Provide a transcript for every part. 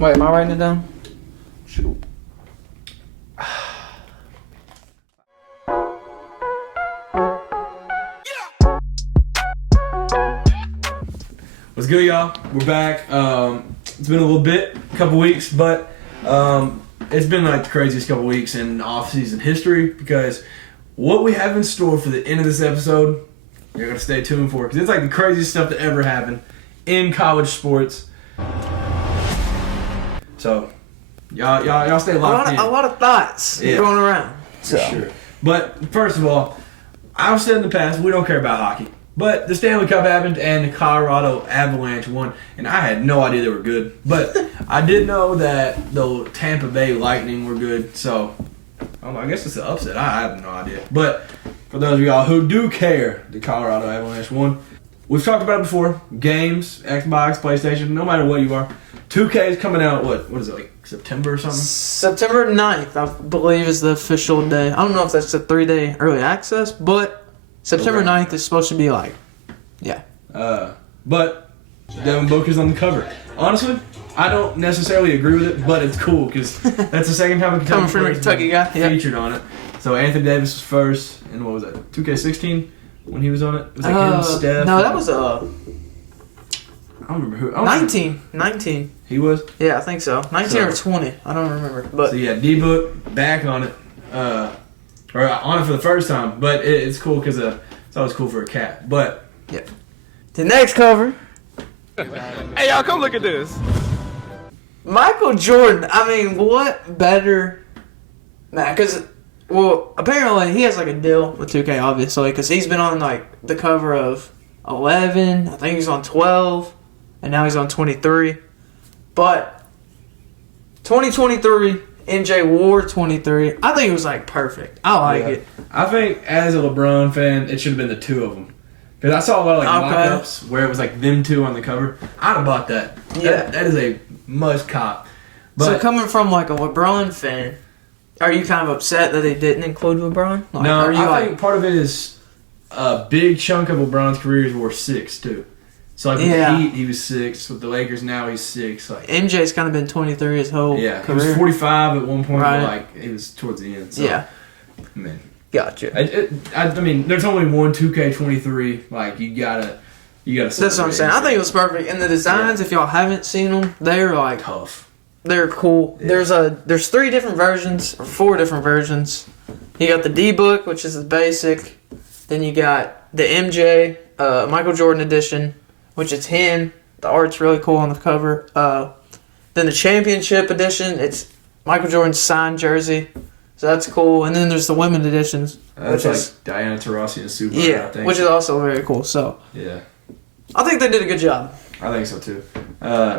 Wait, am I writing it down? Shoot. What's good, y'all? We're back. It's been a little bit, a couple weeks, but it's been like the craziest couple weeks in off-season history because what we have in store for the end of this episode, you're going to stay tuned for, because it's like the craziest stuff that ever happened in college sports. So, y'all stay locked in. A lot of thoughts going around. For sure. But first of all, I've said in the past, we don't care about hockey. But the Stanley Cup happened and the Colorado Avalanche won, and I had no idea they were good. But I did know that the Tampa Bay Lightning were good, so I guess it's an upset. I have no idea. But for those of y'all who do care, the Colorado Avalanche won. We've talked about it before. Games, Xbox, PlayStation, no matter what you are. 2K is coming out, what is it, like September or something? September 9th, I believe, is the official day. I don't know if that's a 3-day early access, but September 9th is supposed to be like, yeah. But Devin Booker's on the cover. Honestly, I don't necessarily agree with it, but it's cool because that's the second time a Kentucky guy featured on it. So Anthony Davis was first, and what was that, 2K16 when he was on it? It was like him, Steph. No, that was I don't remember who. 19. He was? Yeah, I think so. 19 or 20. I don't remember. But so yeah, D-Book back on it. Or on it for the first time, but it's cool because it's always cool for a cat. But yeah, the next cover. Hey y'all, come look at this. Michael Jordan. I mean, what better? Man, because apparently he has like a deal with 2K, obviously, because he's been on like the cover of 11. I think he's on 12, and now he's on 23. But 2023. MJ wore 23. I think it was like perfect. I like it. I think as a LeBron fan, it should have been the two of them. Because I saw a lot of like mock-ups where it was like them two on the cover. I'd have bought that. Yeah. That is a must cop. But so coming from like a LeBron fan, are you kind of upset that they didn't include LeBron? Like, no, are you I think part of it is a big chunk of LeBron's career wore 6 too. So like with the Heat, he was 6. With the Lakers now, he's 6. Like MJ's kind of been 23 his whole career. He was 45 at one point, but like it was towards the end. So, yeah. I mean, gotcha. I mean, there's only one 2K23. Like you gotta. That's what I'm saying. I think it was perfect. And the designs, if y'all haven't seen them, they're like tough. They're cool. Yeah. There's 3 different versions or 4 different versions. You got the D-Book, which is the basic. Then you got the MJ Michael Jordan edition, which is him. The art's really cool on the cover. Then the championship edition, it's Michael Jordan's signed jersey. So that's cool. And then there's the women editions. That's like Diana Taurasi and Super. Yeah, I think. which is also very cool. So yeah, I think they did a good job. I think so too.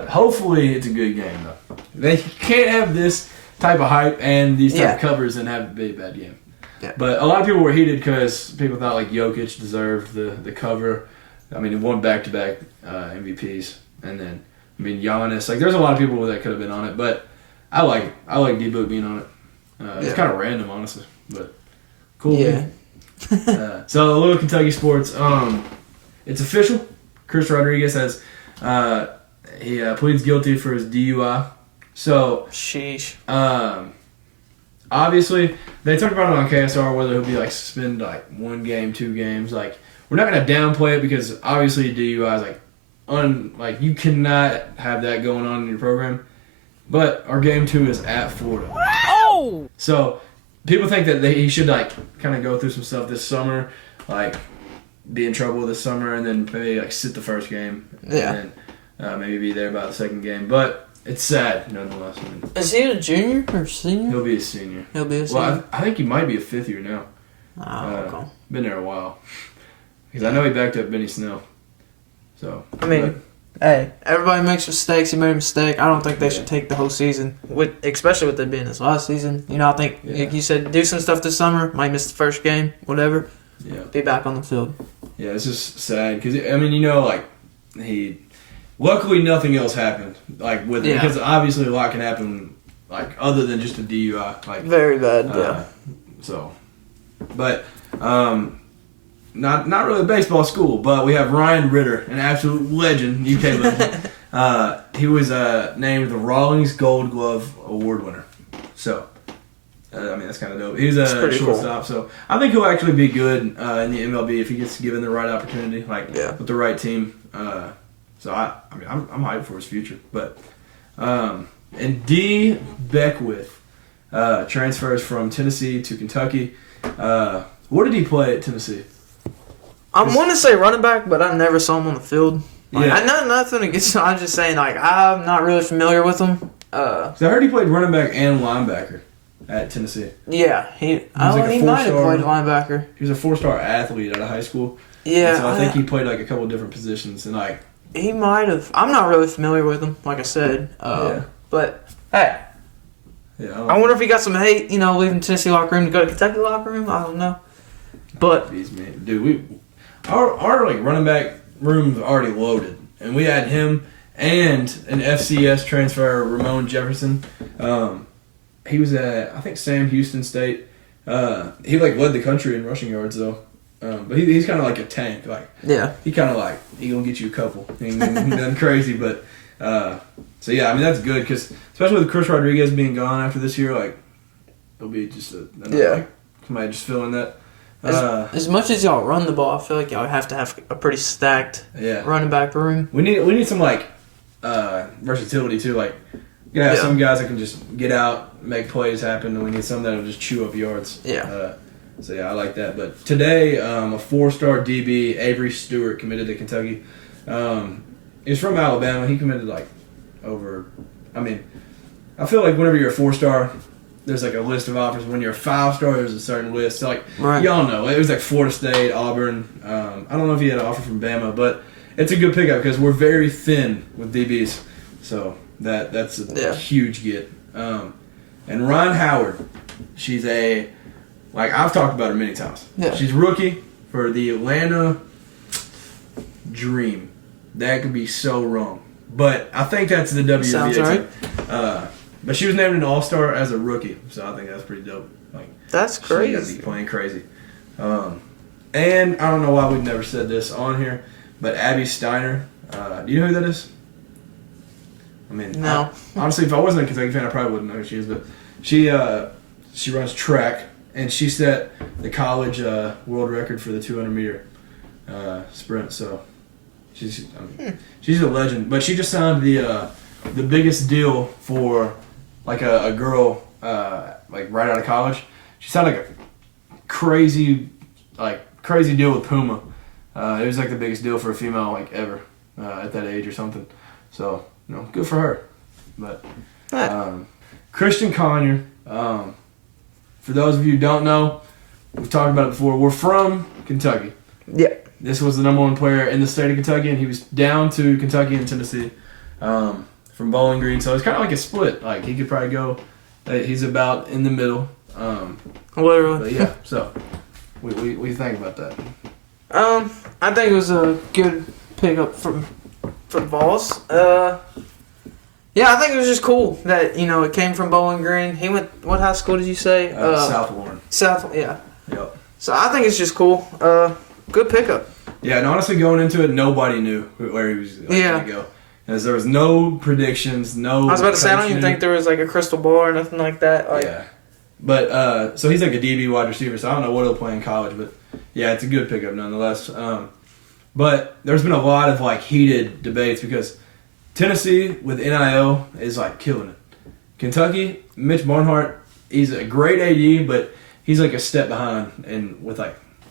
Hopefully it's a good game though. They can't have this type of hype and these type of covers and have it be a bad game. Yeah. But a lot of people were heated because people thought like Jokic deserved the cover. I mean, he won back-to-back MVPs, and then Giannis. Like, there's a lot of people that could have been on it, but I like it. I like D-Book being on it. It's kind of random, honestly, but cool. Yeah. So a little Kentucky sports. It's official. Chris Rodriguez has he pleads guilty for his DUI. So sheesh. Obviously they talked about it on KSR whether he'll be like suspended like 1 game, 2 games, like. We're not going to downplay it because obviously DUI is like you cannot have that going on in your program. But our game 2 is at Florida. Oh! So people think that he should like kind of go through some stuff this summer, like be in trouble this summer and then maybe like sit the first game. Yeah. And then maybe be there by the second game. But it's sad nonetheless. I mean, is he a junior or senior? He'll be a senior. He'll be a senior? Well, I think he might be a 5th year now. Okay. Been there a while. Because I know he backed up Benny Snell. So I mean, hey, everybody makes mistakes. He made a mistake. I don't think they should take the whole season, especially with it being his last season. You know, I think, like you said, do some stuff this summer. Might miss the first game, whatever. Yeah. Be back on the field. Yeah, it's just sad. Because, I mean, you know, like, luckily nothing else happened, like, with it. Because obviously a lot can happen, like, other than just a DUI. Like, very bad, yeah. So, but, not really a baseball school, but we have Ryan Ritter, an absolute legend, UK legend. He was named the Rawlings Gold Glove Award winner. So, I mean, that's kind of dope. He's a shortstop, so I think he'll actually be good in the MLB if he gets given the right opportunity, with the right team. So, I'm hyped for his future. But, and D. Beckwith transfers from Tennessee to Kentucky. What did he play at Tennessee? I want to say running back, but I never saw him on the field. Yeah. I know nothing against him. I'm just saying, I'm not really familiar with him. So I heard he played running back and linebacker at Tennessee. Yeah, he might have played linebacker. He was a 4-star athlete out of high school. Yeah. And so I think he played a couple of different positions and he might have. I'm not really familiar with him, like I said. But hey. Yeah, I wonder if he got some hate, leaving Tennessee locker room to go to Kentucky locker room. I don't know. But dude, our running back room's already loaded, and we had him and an FCS transfer, Ramon Jefferson. He was at I think Sam Houston State. He led the country in rushing yards though. But he's kind of like a tank. He kind of he gonna get you a couple. He ain't nothing crazy, but. So yeah, I mean that's good because especially with Chris Rodriguez being gone after this year, it'll be just somebody just filling that. As much as y'all run the ball, I feel like y'all have to have a pretty stacked running back room. We need some versatility too. You gotta have some guys that can just get out, make plays happen, and we need some that'll just chew up yards. Yeah. So yeah, I like that. But today, a 4-star DB, Avery Stewart, committed to Kentucky. He's from Alabama. He committed over. I mean, I feel like whenever you're a 4-star, there's a list of offers. When you're a 5-star, there's a certain list. So y'all know, it was Florida State, Auburn. I don't know if he had an offer from Bama, but it's a good pickup because we're very thin with DBs. So that's a huge get. And Ryan Howard, she's I've talked about her many times. Yeah. She's rookie for the Atlanta Dream. That could be so wrong. But I think that's the WNBA Sounds team. right. But she was named an All-Star as a rookie, so I think that's pretty dope. That's crazy. She got to be playing crazy. And I don't know why we've never said this on here, but Abby Steiner. Do you know who that is? I mean, no. Honestly, if I wasn't a Kentucky fan, I probably wouldn't know who she is. But she runs track, and she set the college world record for the 200-meter sprint. So she's a legend. But she just signed the biggest deal for a girl right out of college. She signed a crazy deal with Puma. It was the biggest deal for a female ever at that age or something. So good for her. But Christian Conyer. For those of you who don't know, we've talked about it before. We're from Kentucky. Yeah. This was the number 1 player in the state of Kentucky, and he was down to Kentucky and Tennessee from Bowling Green. So it's kind of a split. He could probably go. He's about in the middle. Literally. But yeah. So, what do you think about that? I think it was a good pickup for the Vols. Yeah, I think it was just cool that it came from Bowling Green. He went. What high school did you say? South Warren. Yeah. Yep. So I think it's just cool. Good pickup. Yeah, and honestly, going into it, nobody knew where he was going to go. As there was no predictions, no. I was about to say, I don't even think there was a crystal ball or nothing like that. Yeah. But, so he's a DB wide receiver, so I don't know what he'll play in college, but yeah, it's a good pickup nonetheless. But there's been a lot of heated debates because Tennessee with NIL is killing it. Kentucky, Mitch Barnhart, he's a great AD, but he's a step behind, and with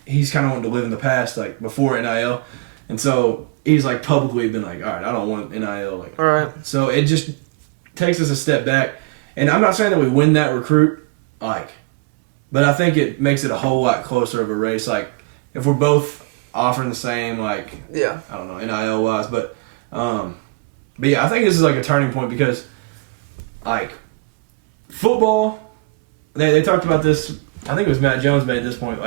he's kind of wanting to live in the past, before NIL, and so he's publicly been all right, I don't want NIL, all right. So it just takes us a step back, and I'm not saying that we win that recruit, but I think it makes it a whole lot closer of a race, if we're both offering the same, I don't know, NIL wise, but yeah, I think this is a turning point because, football, they talked about this. I think it was Matt Jones made this point.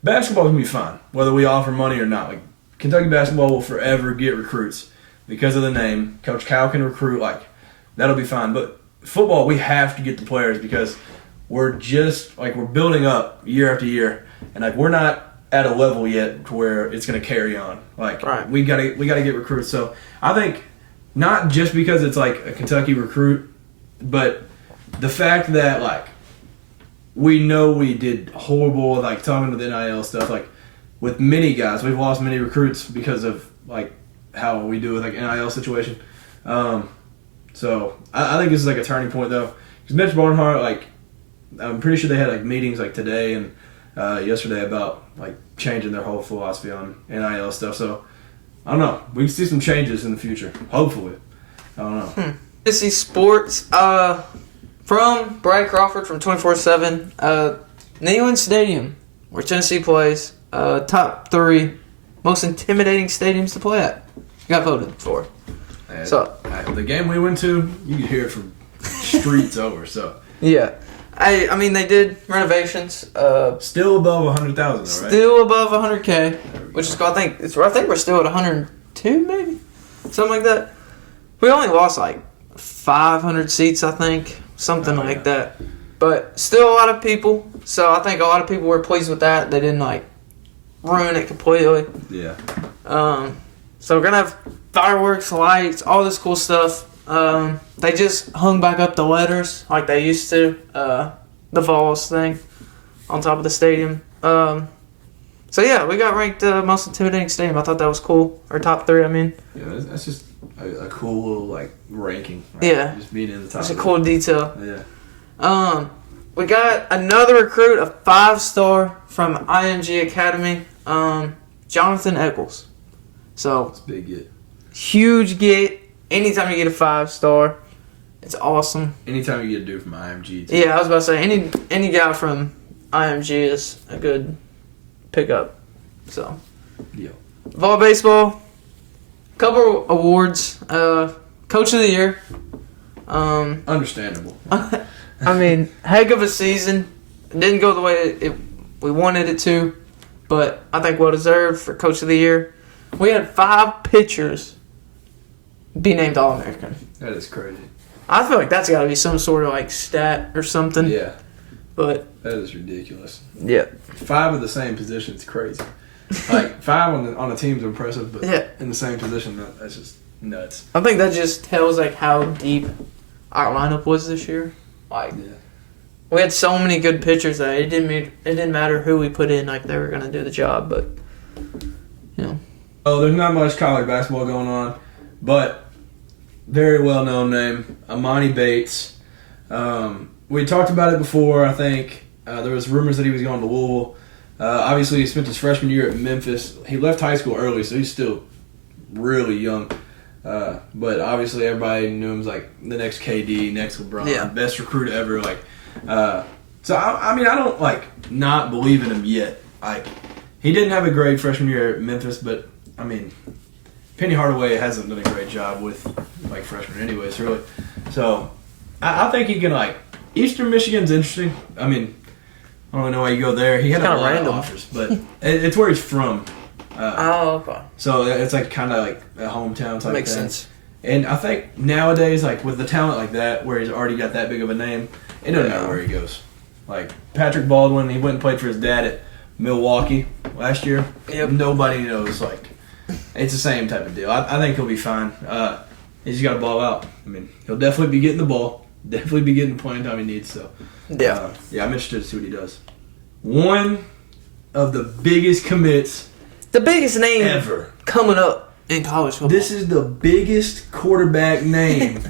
Basketball can be fine, whether we offer money or not. Kentucky basketball will forever get recruits because of the name. Coach Cal can recruit. That'll be fine. But football, we have to get the players because we're just we're building up year after year, and we're not at a level yet to where it's going to carry on. Right. we gotta get recruits. So I think not just because it's like a Kentucky recruit, but the fact that like we know we did horrible, like talking with NIL stuff, like with many guys, we've lost many recruits because of like how we do with like NIL situation. So I think this is like a turning point though, because Mitch Barnhart, like I'm pretty sure they had like meetings like today and yesterday about like changing their whole philosophy on NIL stuff. So I don't know. We can see some changes in the future. Hopefully. I don't know. Tennessee Sports. From Brad Crawford from 24/7. Neyland Stadium, where Tennessee plays. Top 3 most intimidating stadiums to play at. Got voted for. So the game we went to, you could hear it from streets over. So yeah, I mean they did renovations. Still above 100,000, though, right? Still above 100K, which is cool. I think we're still at 102, maybe something like that. We only lost like 500 seats, I think, something like that. But still a lot of people. So I think a lot of people were pleased with that. They didn't like ruin it completely. Yeah. So we're gonna have fireworks, lights, all this cool stuff. They just hung back up the letters like they used to, the Vols thing on top of the stadium. So yeah, we got ranked most intimidating stadium. I thought that was cool. Or top 3, I mean. Yeah, that's just a cool little like ranking. Right? Yeah. Just being in the top. It's a cool detail. Yeah. We got another recruit, a 5-star from IMG Academy, Jonathan Eccles. So It's a big get. huge get. Anytime you get a 5-star, it's awesome. Anytime you get a dude from IMG. Too. Yeah, I was about to say any guy from IMG is a good pickup. So Yeah. Vol baseball, couple awards. Coach of the year. Understandable. I mean, heck of a season. It didn't go the way we wanted it to, but I think well deserved for Coach of the Year. We had 5 pitchers be named All-American. That is crazy. I feel like that's got to be some sort of like stat or something. Yeah. But That is ridiculous. yeah, 5 of the same position is crazy. Like 5 on the team's impressive, but Yeah. in the same position, that's just nuts. I think that just tells like how deep our lineup was this year. Like Yeah. we had so many good pitchers that it didn't matter who we put in. Like they were gonna do the job, but you know. Oh, there's not much college basketball going on, but very well-known name, Amani Bates. We talked about it before, I think. There was rumors that he was going to Louisville. Obviously, he spent his freshman year at Memphis. He left high school early, so he's still really young. But obviously, everybody knew him as like the next KD, next LeBron, best recruit ever. Like, so I mean, I don't like not believe in him yet. Like, he didn't have a great freshman year at Memphis, but I mean, Penny Hardaway hasn't done a great job with like freshmen, anyways. Really, so I think he can like. Eastern Michigan's interesting. I mean, I don't really know why you go there. He had a lot of offers, but it's where he's from. Okay. So it's like kind of like a hometown type Makes thing. sense. And I think nowadays, like with the talent like that, where he's already got that big of a name, it doesn't matter where he goes. Like Patrick Baldwin, he went and played for his dad at Milwaukee last year. Yep. Nobody knows. Like it's the same type of deal. I think he'll be fine. He's just got to ball out. I mean, he'll definitely be getting the ball. Definitely be getting the playing time he needs. So Yeah. yeah, I'm interested to see what he does. One of the biggest commits The biggest name ever coming up in college football. This is the biggest quarterback name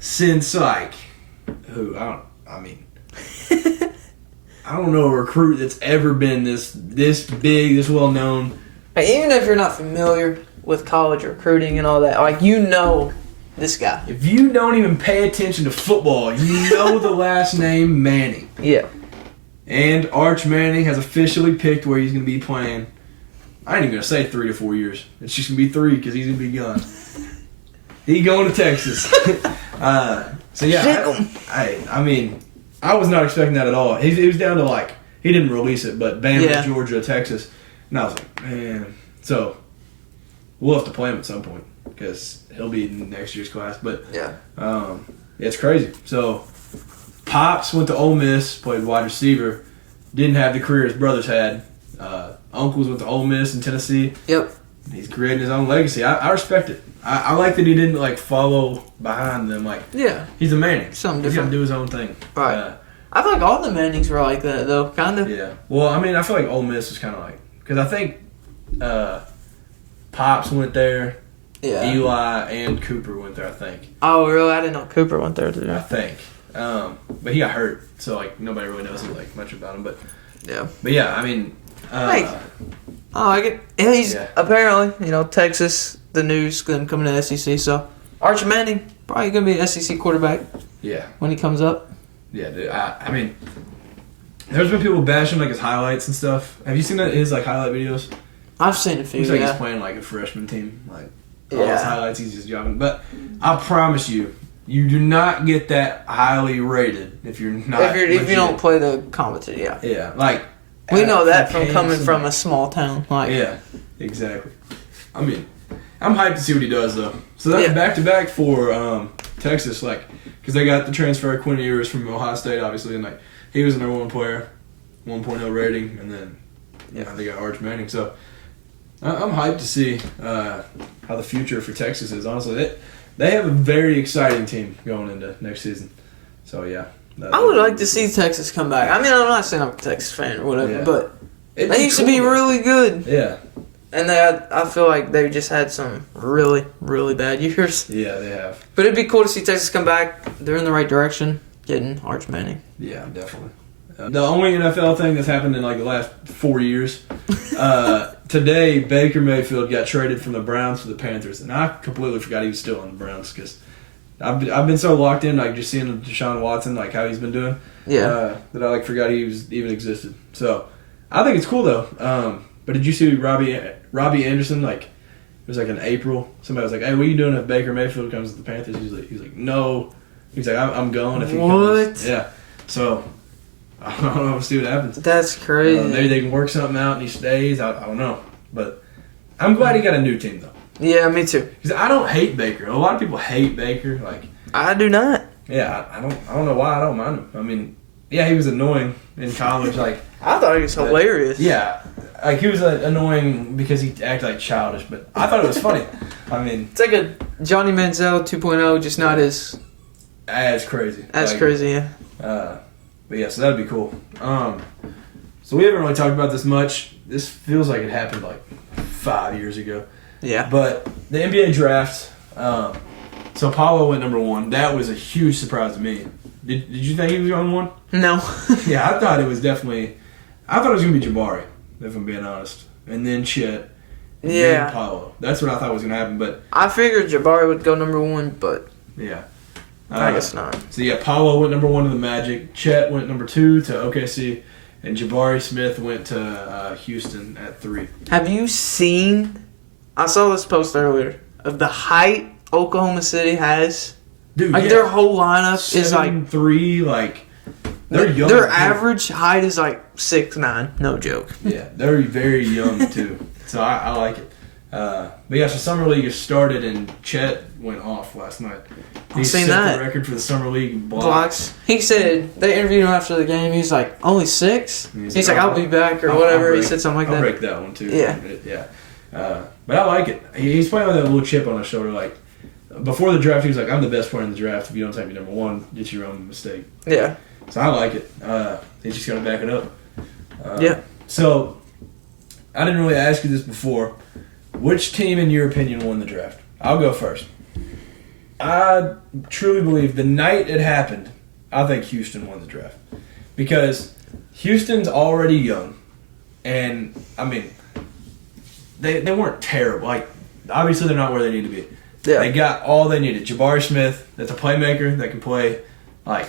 since like who I don't know a recruit that's ever been this big, this well known. Even if you're not familiar with college recruiting and all that, like you know this guy. If you don't even pay attention to football, you know the last name Manning. Yeah. And Arch Manning has officially picked where he's going to be playing. I ain't even going to say 3 to 4 years. It's just going to be 3 because he's going to be gone. He going to Texas. So yeah, I mean, I was not expecting that at all. It was down to like, he didn't release it, but Bama, Georgia, Texas. And I was like, man. So we'll have to play him at some point because he'll be in next year's class. But yeah, it's crazy. So Pops went to Ole Miss, played wide receiver. Didn't have the career his brothers had. Uncles went to Ole Miss in Tennessee. Yep. He's creating his own legacy. I respect it. I like that he didn't like follow behind them. Like, Yeah. he's a Manning. Something He's different. gonna do his own thing. Right. I feel like all the Mannings were like that, though, kind of. Yeah. Well, I mean, I feel like Ole Miss was kind of like, because I think Pops went there. Yeah. Eli and Cooper went there, I think. Oh, really? I didn't know Cooper went there, too. I think. But he got hurt, so like nobody really knows like much about him. But yeah, I mean, I get. And he's Yeah. apparently, Texas. The news them coming to the SEC. So Arch Manning probably gonna be an SEC quarterback yeah, when he comes up. yeah. Dude, I mean, there's been people bashing like his highlights and stuff. Have you seen his like highlight videos? I've seen a few. Looks like Yeah. he's playing like a freshman team. Like all his Yeah. highlights, he's just jogging. But I promise you, you do not get that highly rated if you're not. If you don't legit. play the competition, yeah. Yeah, like We know that from Kansas coming and- from a small town. Like, Yeah, exactly. I mean, I'm hyped to see what he does, though. So that's Yeah. back-to-back for Texas, like, because they got the transfer Quinn Ewers from Ohio State, obviously, and, like, he was the number one player, 1.0 rating, and then, they got Arch Manning. So I'm hyped to see how the future for Texas is, honestly. They have a very exciting team going into next season. So, yeah. I would like to see Texas come back. I mean, I'm not saying I'm a Texas fan or whatever, Yeah. but It'd they used to be cool, though. really good. Yeah. And I feel like they just had some really, really bad years. Yeah, they have. But it'd be cool to see Texas come back. They're in the right direction, getting Arch Manning. Yeah, definitely. The only NFL thing that's happened in like the last 4 years, today Baker Mayfield got traded from the Browns to the Panthers, and I completely forgot he was still on the Browns because I've been so locked in, like just seeing Deshaun Watson, like how he's been doing, that I like forgot he was even existed. So I think it's cool though. But did you see Robbie Anderson? Like it was like in April. Somebody was like, "Hey, what are you doing if Baker Mayfield comes to the Panthers?" He's like, "No." He's like, "I'm going if he comes." Yeah. So I don't know. We'll see what happens. That's crazy. Maybe they can work something out and he stays. I don't know. But I'm glad he got a new team though. Yeah, me too. Because I don't hate Baker. A lot of people hate Baker. Like I do not. yeah, I don't know why I don't mind him. I mean, yeah, he was annoying in college. Like I thought he was hilarious. yeah. Like, he was annoying because he acted like childish, but I thought it was funny. I mean... It's like a Johnny Manziel 2.0, just not as crazy. crazy, yeah. But yeah, so that'd be cool. So we haven't really talked about this much. This feels like it happened like 5 years ago. Yeah. But the NBA draft, so Paulo went number 1. That was a huge surprise to me. Did you think he was going 1? No. Yeah, I thought it was definitely... I thought it was going to be Jabari, if I'm being honest. And then Chet. And then Paulo. That's what I thought was going to happen, but... I figured Jabari would go number 1, but yeah. I guess not. So yeah, Paulo went number 1 to the Magic. Chet went number 2 to OKC. And Jabari Smith went to Houston at 3. Have you seen... I saw this post earlier of the height Oklahoma City has. Dude, like, their whole lineup is like... 7'3", like... They're young. Their too. average height is like 6'9", no joke. Yeah, they're very young too. So I like it. But yeah, so Summer League has started and Chet went off last night. He seen set that. the record for the Summer League Blocks. He said, they interviewed him after the game, he's like, only 6? He's like, I'll be back, or whatever. He said something like I'll that. break that one too. Yeah. Yeah. But I like it. He's playing with that little chip on his shoulder. Like, before the draft, he was like, I'm the best player in the draft. If you don't take me number 1, it's your own mistake. Yeah. So I like it. He's just going to back it up. Yeah. So, I didn't really ask you this before. Which team, in your opinion, won the draft? I'll go first. I truly believe the night it happened, I think Houston won the draft. Because Houston's already young. And, I mean, they weren't terrible. Like, obviously they're not where they need to be. Yeah. They got all they needed. Jabari Smith, that's a playmaker that can play, like,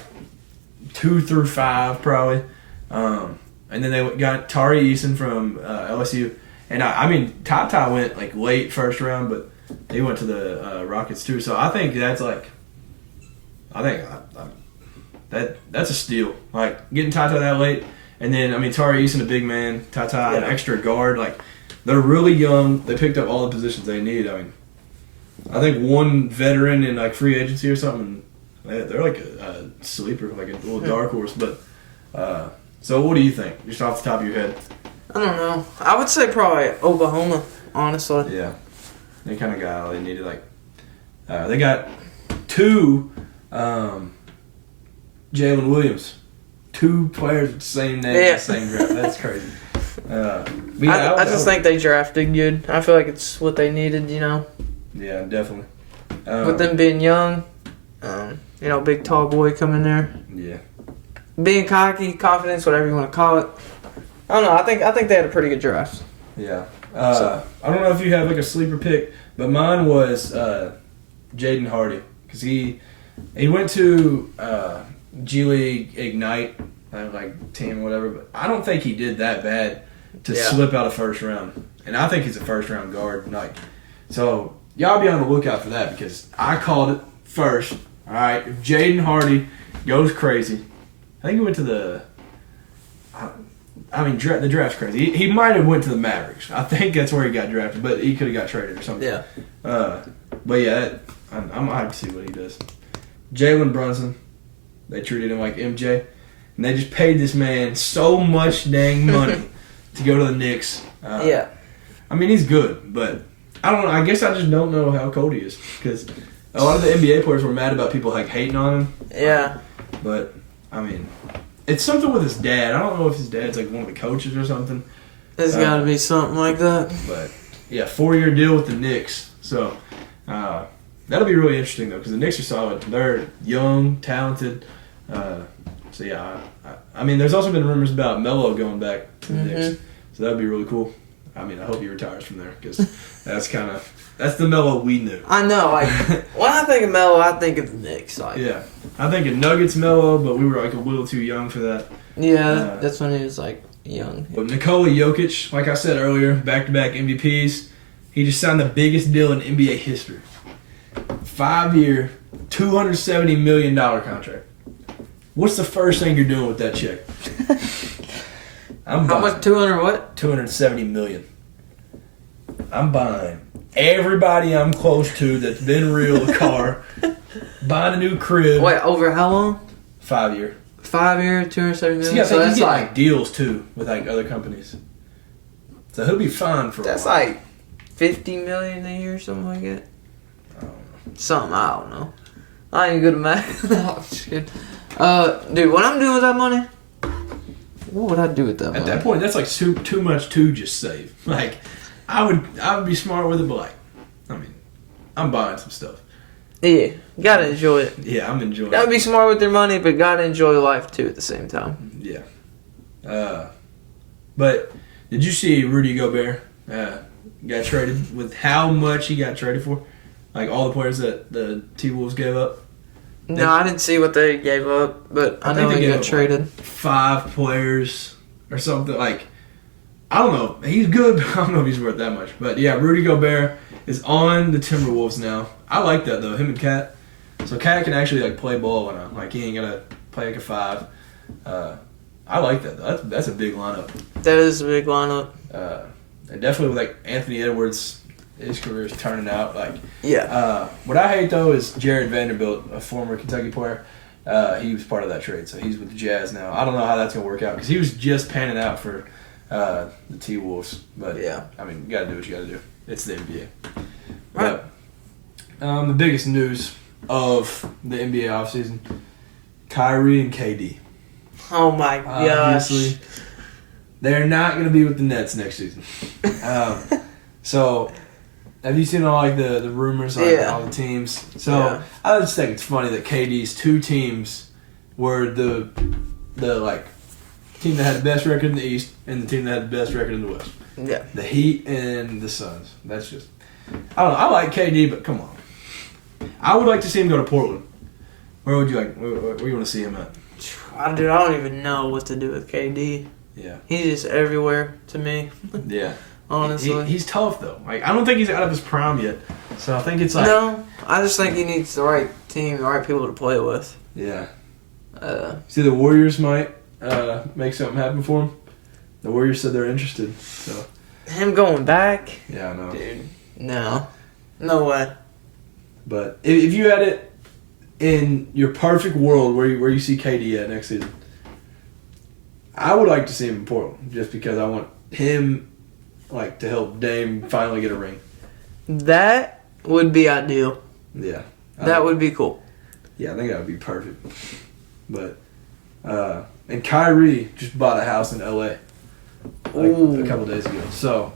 2 through 5 probably, and then they got Tari Eason from LSU, and I mean Tata went like late first round, but he went to the Rockets too. So I think that's like, that's a steal. Like getting Tata that late, and then I mean Tari Eason, a big man, Tata an extra guard. Like they're really young. They picked up all the positions they need. I mean, I think one veteran in like free agency or something. They're like a sleeper, like a little dark horse. But so, what do you think, just off the top of your head? I don't know. I would say probably Oklahoma. honestly. Yeah. They kind of got all they needed. Like, they got 2 Jalen Williams. 2 players with the same name, Yeah. the same draft. That's crazy. I just think they drafted good. I feel like it's what they needed, Yeah, definitely. With them being young, big tall boy coming there. Yeah. Being cocky, confidence, whatever you want to call it. I don't know. I think they had a pretty good draft. Yeah. I don't know if you have like a sleeper pick, but mine was Jaden Hardy because he went to G League Ignite, like team whatever. But I don't think he did that bad to slip out of first round, and I think he's a first round guard. Like, so y'all be on the lookout for that because I called it first. All right, if Jaden Hardy goes crazy, I think he went to the. The draft's crazy. He might have went to the Mavericks. I think that's where he got drafted, but he could have got traded or something. Yeah. But yeah, I'm hyped to see what he does. Jalen Brunson, they treated him like MJ, and they just paid this man so much dang money to go to the Knicks. Yeah. I mean, he's good, but I don't know. I guess I just don't know how cold he is because a lot of the NBA players were mad about people like hating on him. Yeah. But I mean. It's something with his dad. I don't know if his dad's like one of the coaches or something. There's got to be something like that. But yeah, 4-year deal with the Knicks. So that'll be really interesting though, because the Knicks are solid. They're young, talented. So yeah, I mean, there's also been rumors about Melo going back to the Knicks. So that'd be really cool. I mean, I hope he retires from there because that's the Melo we knew. I know. Like when I think of Melo, I think of the Knicks. Like, yeah, I think of Nuggets Melo, but we were like a little too young for that. Yeah, that's when he was like young. But Nikola Jokic, like I said earlier, back-to-back MVPs. He just signed the biggest deal in NBA history. 5-year, $270 million contract. What's the first thing you're doing with that check? How much? 200 what? $270 million. I'm buying everybody I'm close to that's been real a car, buying a new crib. Wait, over how long? 5-year. 5 year, 270 million. Yeah, so he's that's getting like like deals too with like other companies. So he'll be fine for a that's while. like 50 million a year or something like that. I don't know. Something I don't know. I ain't good at math. No, I'm just kidding. Dude, what I'm doing with that money? What would I do with that money? At that point, that's like too much to just save. Like, I would be smart with it, but like, I mean, I'm buying some stuff. Yeah, gotta enjoy it. Yeah, I'm enjoying Gotta it. be smart with your money, but gotta enjoy life too at the same time. Yeah. But did you see Rudy Gobert got traded with how much he got traded for? Like all the players that the T-Wolves gave up? No, I didn't see what they gave up, but I know they got traded. 5 players or something. Like, I don't know. He's good, but I don't know if he's worth that much. But yeah, Rudy Gobert is on the Timberwolves now. I like that though, him and Cat. So Cat can actually like play ball now. Like he ain't gotta play like a 5. I like that though. That's a big lineup. That is a big lineup. And definitely with like Anthony Edwards, his career is turning out. Like Yeah. what I hate though is Jared Vanderbilt, a former Kentucky player. He was part of that trade, so he's with the Jazz now. I don't know how that's gonna work out because he was just panning out for the T-Wolves. But Yeah. I mean, you gotta do what you gotta do. It's the NBA. Right. But, the biggest news of the NBA offseason, Kyrie and KD. Oh my gosh. Obviously, they're not going to be with the Nets next season. So, have you seen all like the rumors on all the teams? So, Yeah. I just think it's funny that KD's 2 teams were the like team that had the best record in the East and the team that had the best record in the West. Yeah. The Heat and the Suns. That's just, I don't know. I like KD, but come on. I would like to see him go to Portland. Where would you like? Where you want to see him at? Dude, I don't even know what to do with KD. Yeah. He's just everywhere to me. Yeah. Honestly. He's tough though. Like I don't think he's out of his prime yet. So I think it's like No, I just think he needs the right team, the right people to play with. Yeah. Uh, See, the Warriors might make something happen for him. The Warriors said they're interested. So him going back? yeah, I know. Dude, no. No way. But if you had it in your perfect world where you see KD at next season, I would like to see him in Portland just because I want him like to help Dame finally get a ring. That would be ideal. Yeah. That would be cool. Yeah, I think that would be perfect. But, and Kyrie just bought a house in LA a couple days ago. So,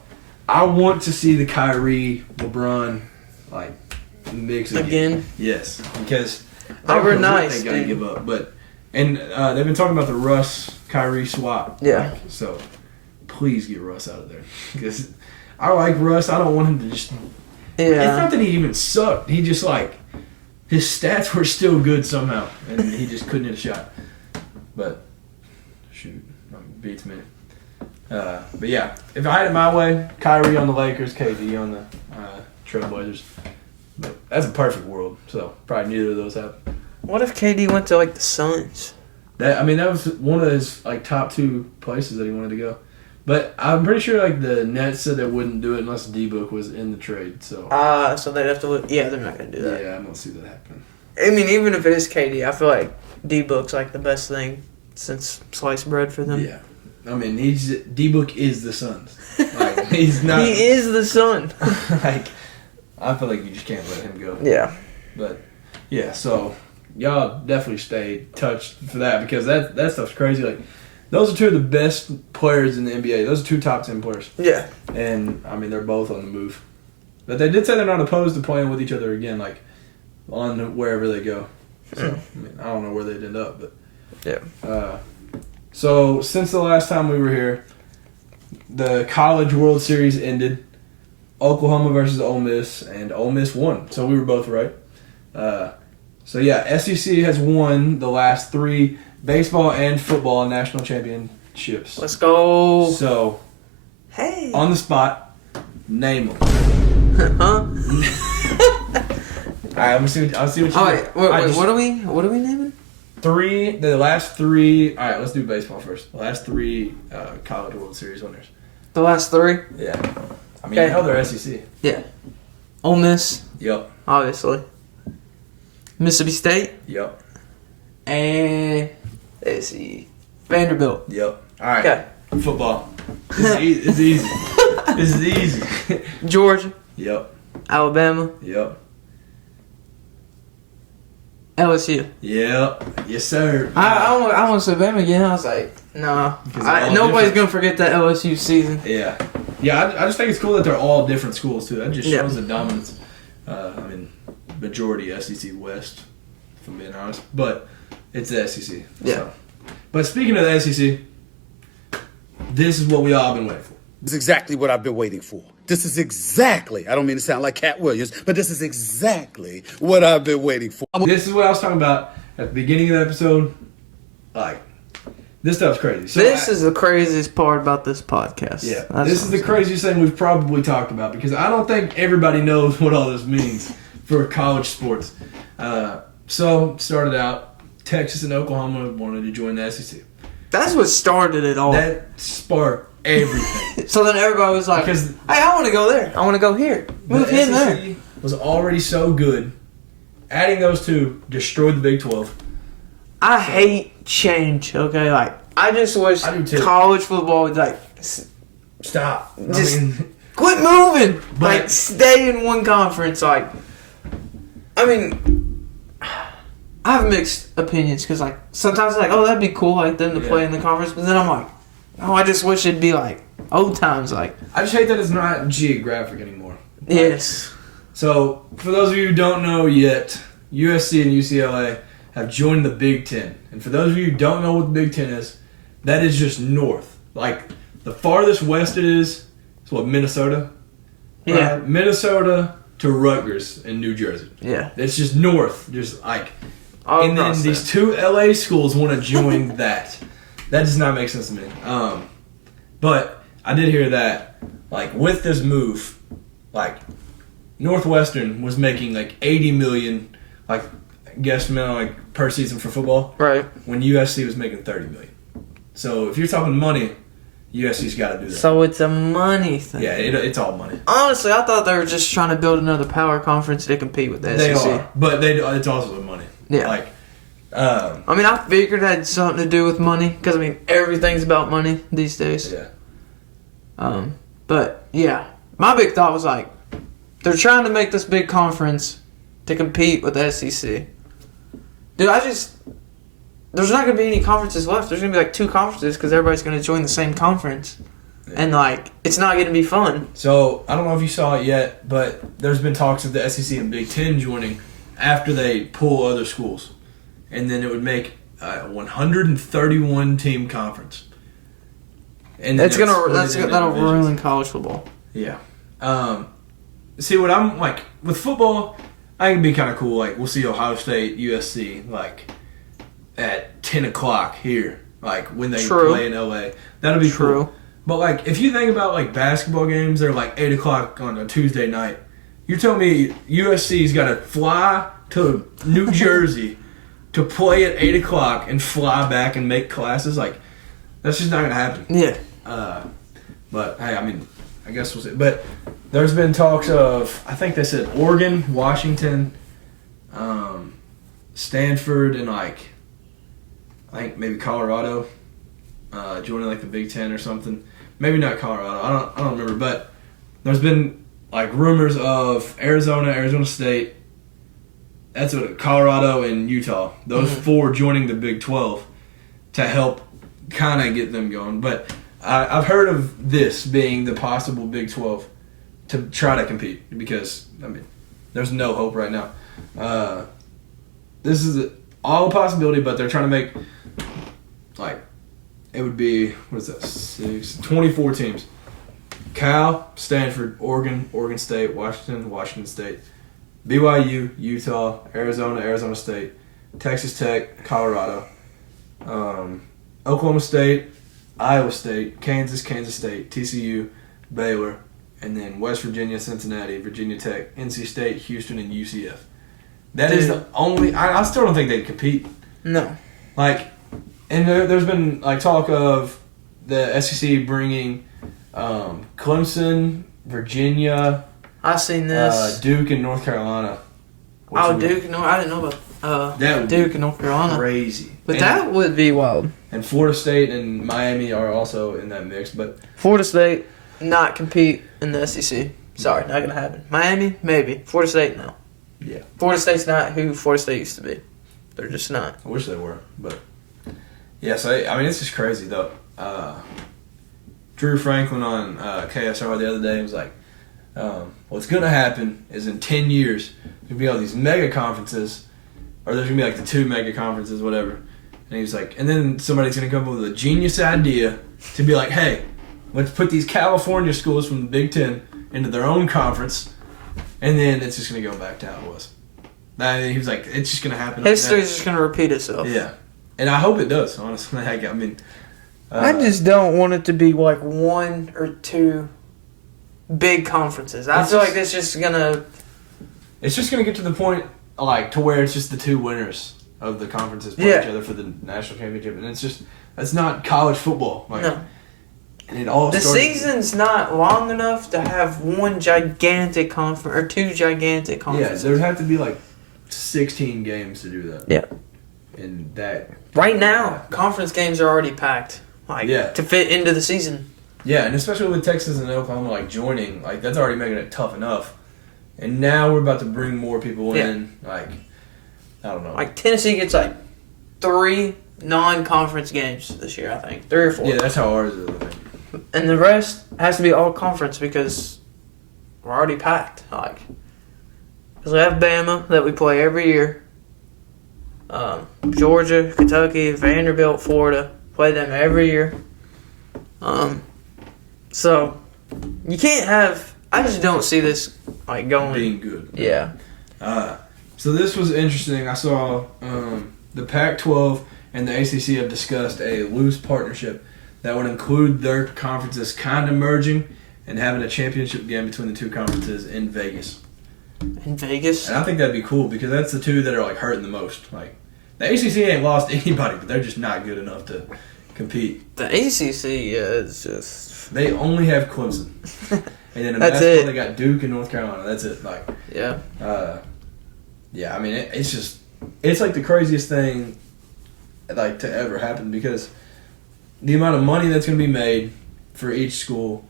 I want to see the Kyrie, LeBron, like, mix Again? Yes, because They were nice, they gotta dude. give up. But, and they've been talking about the Russ-Kyrie swap. Yeah. So, please get Russ out of there. Because I like Russ. I don't want him to just... It's Yeah. not that he even sucked. He just, like... His stats were still good somehow, and he just couldn't hit a shot. But, shoot, beats me. But yeah, if I had it my way, Kyrie on the Lakers, KD on the Trailblazers. But that's a perfect world, so probably neither of those happen. What if KD went to, like, the Suns? That was one of his like top 2 places that he wanted to go. But I'm pretty sure like the Nets said they wouldn't do it unless D-Book was in the trade. So So they'd have to look. Yeah, they're not going to do that. yeah, I don't see that happening. I mean, even if it is KD, I feel like D-Book's, like, the best thing since sliced bread for them. Yeah, I mean D-Book is the Suns. Like he's not. He is the Sun. Like I feel like you just can't let him go. Yeah. But yeah, so y'all definitely stay touched for that because that stuff's crazy. Like those are 2 of the best players in the NBA. Those are 2 top 10 players. Yeah. And I mean they're both on the move. But they did say they're not opposed to playing with each other again, like on wherever they go. So I mean I don't know where they'd end up, but Yeah. So since the last time we were here, the College World Series ended. Oklahoma versus Ole Miss, and Ole Miss won. So we were both right. So yeah, SEC has won the last 3 baseball and football national championships. Let's go. So, Hey. on the spot, name them. Huh? All right, I'll see what you Oh, do. wait, what are we naming? The last 3. All right, let's do baseball first. The last 3 College World Series winners. The last 3? Yeah. I mean, Okay. you know they're SEC. Yeah. Ole Miss, Yep. obviously. Mississippi State. Yep. And let's see. Vanderbilt. Yep. All right. Okay. Football. It's easy. This is easy. Georgia. Yep. Alabama. Yep. LSU. Yep. Yes, sir. I want to say Bama again. I was like, nah. Because they're all Nobody's different. going to forget that LSU season. Yeah. Yeah, I just think it's cool that they're all different schools, too. That just Yeah. shows the dominance. I mean, majority SEC West, if I'm being honest. But it's the SEC. Yeah. So. But speaking of the SEC, this is what we all been waiting for. This is exactly what I've been waiting for. This is exactly, I don't mean to sound like Cat Williams, but this is exactly what I've been waiting for. This is what I was talking about at the beginning of the episode. Like, this stuff's crazy. So This is the craziest part about this podcast. Yeah, That's this is the what I'm craziest thing we've probably talked about because I don't think everybody knows what all this means for college sports. So, started out, Texas and Oklahoma wanted to join the SEC. saying. That's what started it all. That sparked everything. So then everybody was like, Because hey, I want to go there. I want to go here. Move the him there. SEC was already so good. Adding those 2 destroyed the Big 12. I hate change, okay? Like, I just wish I do too. college football would, like, Stop. Just- I mean, quit moving. But- Like, stay in one conference. Like, I mean, I have mixed opinions because, like, sometimes, like, oh, that'd be cool, like, them to Yeah. play in the conference. But then I'm like, oh, I just wish it'd be, like, old times. Like, I just hate that it's not geographic anymore. yes. So, for those of you who don't know yet, USC and UCLA have joined the Big Ten. And for those of you who don't know what the Big Ten is, that is just north. Like, the farthest west it is what, Minnesota? Yeah. Right? Minnesota to Rutgers in New Jersey. Yeah. It's just north. Just like, All and then across these there. 2 LA schools want to join that. That does not make sense to me. But I did hear that, like, with this move, like, Northwestern was making like $80 million, like, guesstimate, like, per season for football, Right. when USC was making $30 million. So if you're talking money, USC's got to do that. So it's a money thing. Yeah, it's all money. Honestly, I thought they were just trying to build another power conference to compete with the They SEC. are, but it's also the money. Yeah. Like, I mean, I figured it had something to do with money because, I mean, everything's about money these days. yeah. But, yeah. My big thought was like, they're trying to make this big conference to compete with the SEC. Dude, there's not going to be any conferences left. There's going to be like 2 conferences because everybody's going to join the same conference. Yeah. And, like, it's not going to be fun. So, I don't know if you saw it yet, but there's been talks of the SEC and Big Ten joining after they pull other schools. And then it would make a 131-team conference. And that'll ruin college football. Yeah. See, what I'm, like, with football, I can be kind of cool. Like, we'll see Ohio State, USC, like, at 10 o'clock here, like, when they play in LA. That'll be cool. But, like, if you think about, like, basketball games, they're, like, 8 o'clock on a Tuesday night. You're telling me USC's got to fly to New Jersey to play at 8 o'clock and fly back and make classes? Like, that's just not going to happen. Yeah. But, hey, I mean, I guess we'll see. But there's been talks of, I think they said Oregon, Washington, Stanford, and, like, I think maybe Colorado joining, like, the Big Ten or something. Maybe not Colorado. I don't remember. But there's been, like, rumors of Arizona State, that's what, Colorado, and Utah. Those 4 joining the Big 12 to help kind of get them going. But I've heard of this being the possible Big 12 to try to compete because, I mean, there's no hope right now. This is all a possibility, but they're trying to make, like, it would be, what is that, 24 teams. Cal, Stanford, Oregon State, Washington State, BYU, Utah, Arizona State, Texas Tech, Colorado, Oklahoma State, Iowa State, Kansas State, TCU, Baylor, and then West Virginia, Cincinnati, Virginia Tech, NC State, Houston, and UCF. That is the only. I still don't think they'd compete. No. Like, and there's been, like, talk of the SEC bringing Clemson, Virginia. I seen this. Duke and North Carolina. Duke? No, I didn't know about Duke and North Carolina. Crazy. But that would be wild. And Florida State and Miami are also in that mix. But Florida State not compete in the SEC. Sorry, not going to happen. Miami, maybe. Florida State, no. Yeah. Florida State's not who Florida State used to be. They're just not. I wish they were. But, yeah, so, I mean, it's just crazy, though. Drew Franklin on KSR the other day was like, what's going to happen is in 10 years, there's going to be all these mega conferences, or there's going to be like the 2 mega conferences, whatever. And he was like, and then somebody's going to come up with a genius idea to be like, hey, let's put these California schools from the Big Ten into their own conference, and then it's just going to go back to how it was. And he was like, it's just going to happen. History's just going to repeat itself. Yeah. And I hope it does, honestly. I mean, I just don't want it to be like 1 or 2 big conferences. I feel like it's just gonna get to the point, like, to where it's just the 2 winners of the conferences play each other for the national championship, and that's not college football. Like, no. And it all the season's not long enough to have 1 gigantic conference or 2 gigantic conferences. Yeah, there'd have to be like 16 games to do that. Yeah. And that right now, conference games are already packed. Like, to fit into the season. Yeah, and especially with Texas and Oklahoma, like, joining, like, that's already making it tough enough. And now we're about to bring more people in. Like, I don't know. Like, Tennessee gets, like, 3 non-conference games this year, I think. 3 or 4. Yeah, that's how ours is, I think. And the rest has to be all conference because we're already packed. Like, because we have Bama that we play every year. Georgia, Kentucky, Vanderbilt, Florida. Play them every year. So you can't have. I just don't see this like going being good. Yeah. So this was interesting. I saw the Pac-12 and the ACC have discussed a loose partnership that would include their conferences kind of merging and having a championship game between the 2 conferences in Vegas. In Vegas? And I think that'd be cool because that's the 2 that are like hurting the most. Like, the ACC ain't lost anybody, but they're just not good enough to compete. The ACC is just... They only have Clemson. And then in basketball, they got Duke and North Carolina. That's it. Like, yeah. Yeah, I mean, it's just... It's like the craziest thing like to ever happen because the amount of money that's going to be made for each school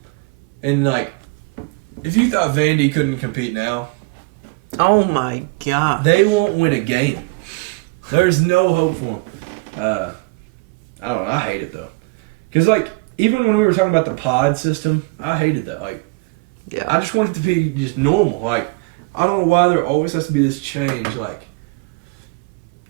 And like, if you thought Vandy couldn't compete now, Oh my god. they won't win a game. There's no hope for them. I don't know. I hate it though, because like even when we were talking about the pod system, I hated that. Like, Yeah. I just want it to be just normal. Like, I don't know why there always has to be this change. Like,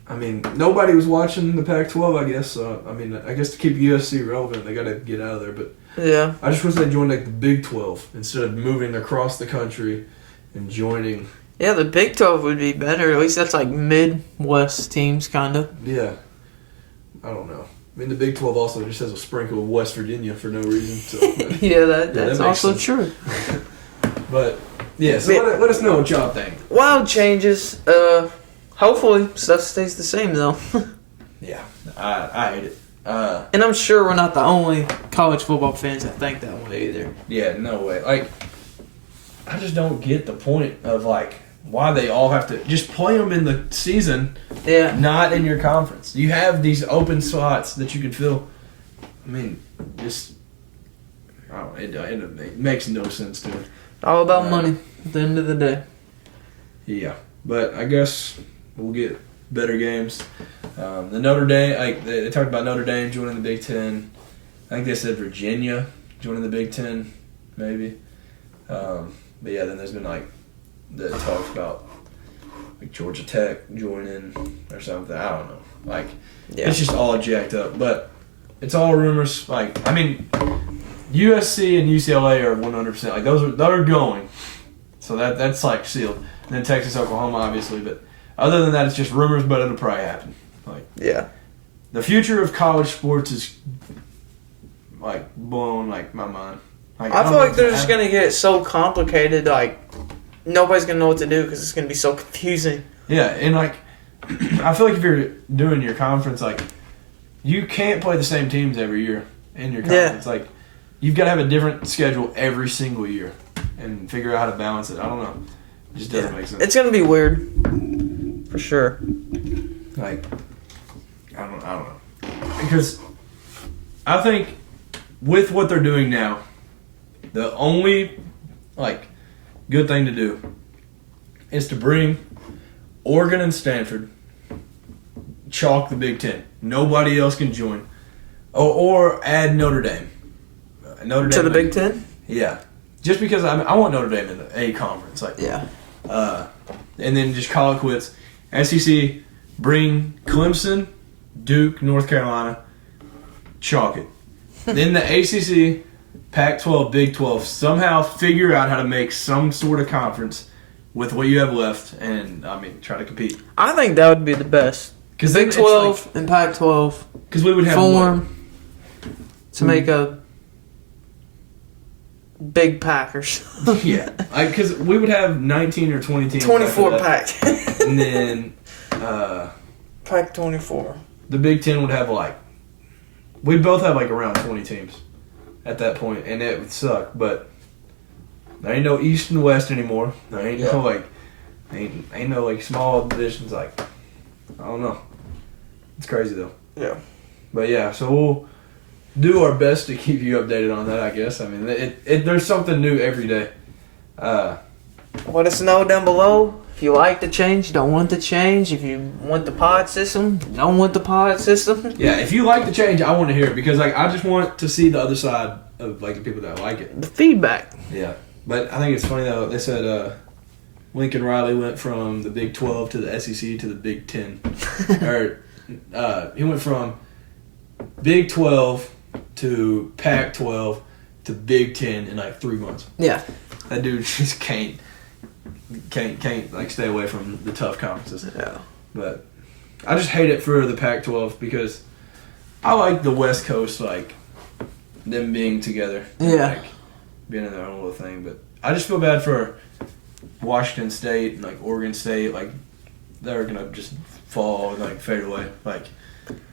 I mean, nobody was watching the Pac-12, I guess. I mean, I guess to keep USC relevant, they got to get out of there. But Yeah. I just wish they joined like the Big 12 instead of moving across the country and joining. Yeah, the Big 12 would be better. At least that's like Midwest teams, kind of. Yeah, I don't know. I mean, the Big 12 also just has a sprinkle of West Virginia for no reason. So, Yeah, that's makes also sense. true. But yeah, so let us know what y'all think. Wild changes. Hopefully stuff stays the same though. Yeah, I hate it. And I'm sure we're not the only college football fans that think that way either. Yeah, no way. Like, I just don't get the point of like why they all have to just play them in the season, Yeah. not in your conference. You have these open slots that you can fill. I mean, just I don't. It makes no sense to me. All about money at the end of the day. Yeah, but I guess we'll get better games. The Notre Dame, like they talked about Notre Dame joining the Big Ten. I think they said Virginia joining the Big Ten, maybe. But yeah, then there's been like the talks about like Georgia Tech joining or something. I don't know. Like it's just all jacked up, but it's all rumors. Like I mean, USC and UCLA are 100%. Like they're going, so that's like sealed. And then Texas, Oklahoma, obviously, but other than that, it's just rumors, but it'll probably happen. Like Yeah. the future of college sports is like blowing like my mind. Like, I don't feel know like what's they're gonna just happen. going to get so complicated, like, nobody's going to know what to do because it's going to be so confusing. Yeah, and like I feel like if you're doing your conference, like you can't play the same teams every year in your conference. Like you've got to have a different schedule every single year and figure out how to balance it. I don't know. It just doesn't make sense. It's going to be weird. For sure. Like I don't know. Because I think with what they're doing now, the only like good thing to do is to bring Oregon and Stanford, chalk the Big Ten. Nobody else can join. Or add Notre Dame. Notre Dame To the Big Ten? Yeah. Just because I want Notre Dame in the A conference. Like, Yeah. and then just call it quits. SEC, bring Clemson, Duke, North Carolina, chalk it. Then the ACC, Pac-12, Big 12, somehow figure out how to make some sort of conference with what you have left and, I mean, try to compete. I think that would be the best. Because Big 12 and Pac-12 Because we would have form to make a big Packers. yeah. Because we would have 19 or 20 teams. 24 after that. Pac. And then Pac 24. the Big Ten would have like, we'd both have like around 20 teams at that point, and it would suck, but there ain't no East and West anymore. There ain't no like, ain't no like small divisions. Like, I don't know. It's crazy though. Yeah. But yeah, so we'll do our best to keep you updated on that, I guess. I mean, there's something new every day. Let us know down below if you like the change, don't want the change. If you want the pod system, don't want the pod system. Yeah, if you like the change, I want to hear it because like I just want to see the other side of like the people that like it. The feedback. Yeah, but I think it's funny though. They said Lincoln Riley went from the Big 12 to the SEC to the Big 10, or he went from Big 12 to Pac-12 to Big 10 in like 3 months. Yeah. That dude just can't like stay away from the tough conferences. Yeah. But I just hate it for the Pac-12 because I like the West Coast, like them being together. Yeah. Like being in their own little thing. But I just feel bad for Washington State and like Oregon State. Like they're gonna just fall and like fade away. Like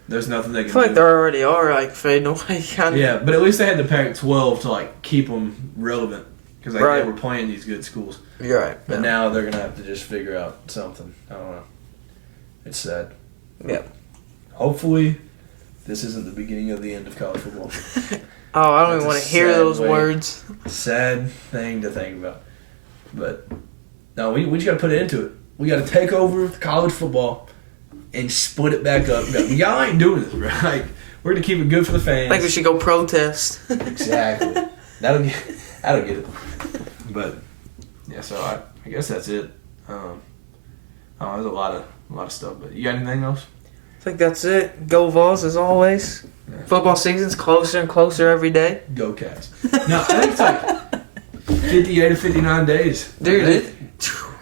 there's nothing they I can feel do. like they already are like fading away. Kind of. Yeah, but at least they had the Pac-12 to like keep them relevant because like, Right. they were playing these good schools. You're right. But now they're gonna have to just figure out something. I don't know. It's sad. Yeah. Hopefully, this isn't the beginning of the end of college football. Oh, I don't even That's a want to hear sad those way. words. Sad thing to think about. But no, we just got to put it into it. We got to take over college football and split it back up. Y'all ain't doing this, bro. Like, we're gonna keep it good for the fans. I think we should go protest. Exactly. That'll get it. But yeah, so I guess that's it. There's a lot of stuff. But you got anything else? I think that's it. Go Vols as always. Yeah. Football season's closer and closer every day. Go Cats. No, I think it's like 58 or 59 days. Dude,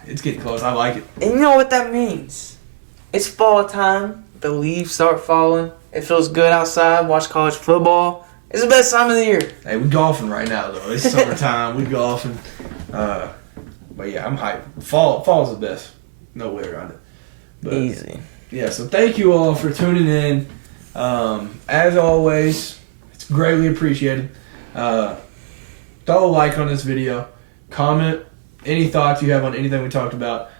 It's getting close. I like it. and you know what that means? It's fall time. The leaves start falling. It feels good outside. Watch college football. It's the best time of the year. Hey, we're golfing right now though. It's summertime. We're golfing. But yeah, I'm hyped. Fall's the best. No way around it. But, Easy. Yeah, so thank you all for tuning in. As always, it's greatly appreciated. Throw a like on this video. Comment any thoughts you have on anything we talked about.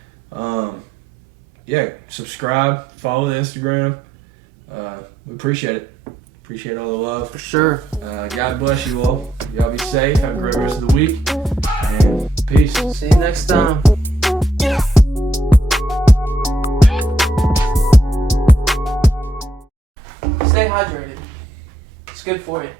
Yeah, subscribe. Follow the Instagram. We appreciate it. Appreciate all the love. For sure. God bless you all. Y'all be safe. Have a great rest of the week. And peace. See you next time. Stay hydrated. It's good for you.